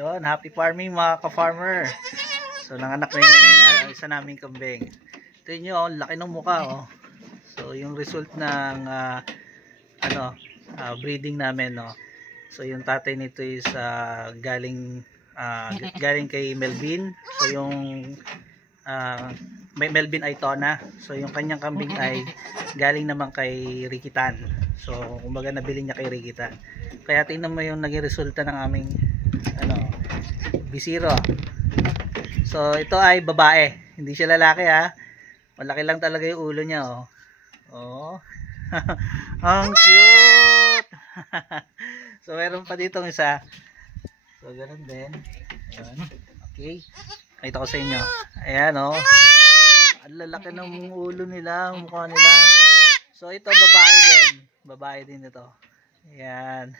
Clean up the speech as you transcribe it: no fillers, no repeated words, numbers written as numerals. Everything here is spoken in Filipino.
Yun, happy farming mga ka-farmer. So nanganak na yung isa naming kambing. Tingnan nyo, ang laki ng mukha oh. So yung result ng breeding namin no. So yung tatay nito is galing kay Melvin. So yung may Melvin Aitona. So yung kanyang kambing ay galing naman kay Ricky Tan. So kumbaga nabili niya kay Ricky Tan. Kaya tingnan mo yung naging resulta ng aming bisiro. So ito ay babae, hindi siya lalaki ha. Malaki lang talaga yung ulo niya oh. Oh. Ang cute. So meron pa ditong isa. So ganun din. Ayan. Okay. Nakita ko sa inyo. Ayan oh. Ang lalaki ng ulo nila, mukha nila. So ito babae din. Babae din ito. Ayan.